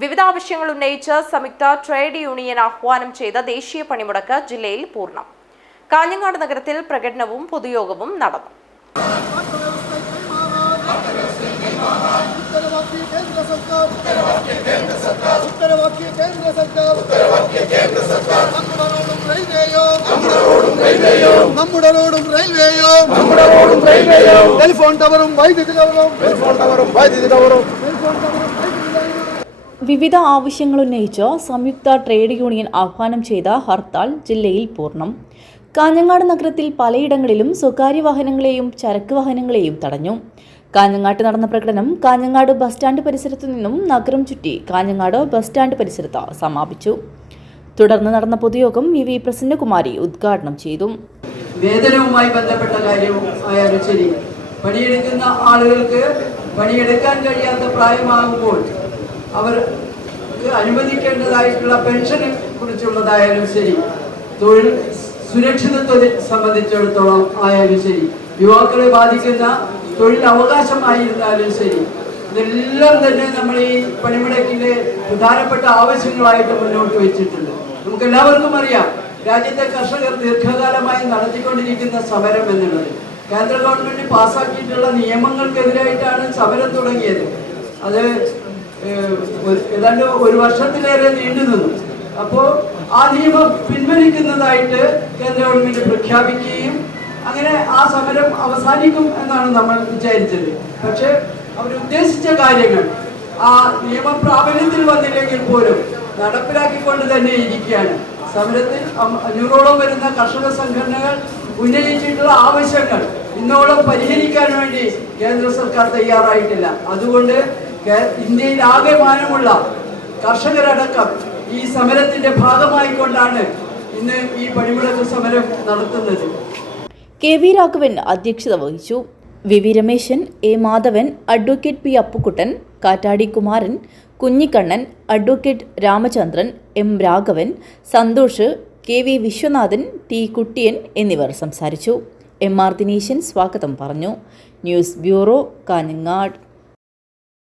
വിവിധ ആവശ്യങ്ങൾ ഉന്നയിച്ച് സംയുക്ത ട്രേഡ് യൂണിയൻ ആഹ്വാനം ചെയ്ത ദേശീയ പണിമുടക്ക് ജില്ലയിൽ പൂർണ്ണം. കാഞ്ഞങ്ങാട് നഗരത്തിൽ പ്രകടനവും പൊതുയോഗവും നടന്നു. നമ്മുടെ റോഡും റെയിൽവേയോ ടെലിഫോൺ ടവറും വൈദ്യുതി ടവറും വിവിധ ആവശ്യങ്ങൾ ഉന്നയിച്ച് സംയുക്ത ട്രേഡ് യൂണിയൻ ആഹ്വാനം ചെയ്ത ഹർത്താൽ ജില്ലയിൽ പൂർണ്ണം. കാഞ്ഞങ്ങാട് നഗരത്തിൽ പലയിടങ്ങളിലും സ്വകാര്യ വാഹനങ്ങളെയും ചരക്ക് വാഹനങ്ങളെയും തടഞ്ഞു. കാഞ്ഞങ്ങാട്ട് നടന്ന പ്രകടനം കാഞ്ഞങ്ങാട് ബസ് സ്റ്റാൻഡ് പരിസരത്തു നിന്നും നഗരം ചുറ്റി കാഞ്ഞങ്ങാട് ബസ് സ്റ്റാൻഡ് പരിസരത്ത് സമാപിച്ചു. തുടർന്ന് നടന്ന പൊതുയോഗം വി പ്രസന്നകുമാരി ഉദ്ഘാടനം ചെയ്തു. വേതനവുമായി ബന്ധപ്പെട്ട കാര്യമായാലും ശരി, പണിയെടുക്കുന്ന ആളുകൾക്ക് പണിയെടുക്കാൻ കഴിയാത്ത പ്രായമാകുമ്പോൾ അവർക്ക് അനുവദിക്കേണ്ടതായിട്ടുള്ള പെൻഷനെ കുറിച്ചുള്ളതായാലും ശരി, തൊഴിൽ സുരക്ഷിതത്വത്തെ സംബന്ധിച്ചിടത്തോളം ആയാലും ശരി, യുവാക്കളെ ബാധിക്കുന്ന തൊഴിൽ അവകാശമായിരുന്നാലും ശരി, ഇതെല്ലാം തന്നെ നമ്മൾ ഈ പണിമുടക്കിന്റെ പ്രധാനപ്പെട്ട ആവശ്യങ്ങളായിട്ട് മുന്നോട്ട് വെച്ചിട്ടുണ്ട്. നമുക്ക് എല്ലാവർക്കും അറിയാം, രാജ്യത്തെ കർഷകർ ദീർഘകാലമായി നടത്തിക്കൊണ്ടിരിക്കുന്ന സമരം എന്നുള്ളത് കേന്ദ്ര ഗവൺമെന്റ് പാസ്സാക്കിയിട്ടുള്ള നിയമങ്ങൾക്കെതിരായിട്ടാണ് സമരം തുടങ്ങിയത്. അത് ഏതാണ്ട് ഒരു വർഷത്തിലേറെ നീണ്ടു നിന്നു. അപ്പോൾ ആ നിയമം പിൻവലിക്കുന്നതായിട്ട് കേന്ദ്ര ഗവൺമെന്റ് പ്രഖ്യാപിക്കുകയും അങ്ങനെ ആ സമരം അവസാനിക്കും എന്നാണ് നമ്മൾ വിചാരിച്ചത്. പക്ഷെ അവരുദ്ദേശിച്ച കാര്യങ്ങൾ ആ നിയമം പ്രാബല്യത്തിൽ വന്നില്ലെങ്കിൽ പോലും നടപ്പിലാക്കിക്കൊണ്ട് തന്നെ ഇരിക്കുകയാണ്. സമരത്തിൽ 500ഓളം വരുന്ന കർഷക സംഘടനകൾ ഉന്നയിച്ചിട്ടുള്ള ആവശ്യങ്ങൾ ഇന്നോളം പരിഹരിക്കാൻ വേണ്ടി കേന്ദ്ര സർക്കാർ തയ്യാറായിട്ടില്ല. അതുകൊണ്ട് ഇന്ത്യയിൽ ആകെമാനമുള്ള കർഷകരടക്കം ഈ സമരത്തിന്റെ ഭാഗമായിക്കൊണ്ടാണ് ഇന്ന് ഈ പണിമുടക്ക് സമരം നടത്തുന്നത്. KV രാഘവൻ അധ്യക്ഷത വഹിച്ചു. VV Rameshan, A Madhavan, advocate P Appukuttan, Kattadi Kumaran, Kunhikannan, advocate Ramachandran, M Raghavan, Santhosh, KV Viswanathan, T Kuttiyan എന്നിവർ സംസാരിച്ചു. MR ദിനേശൻ സ്വാഗതം പറഞ്ഞു. News bureau, Kanhangad.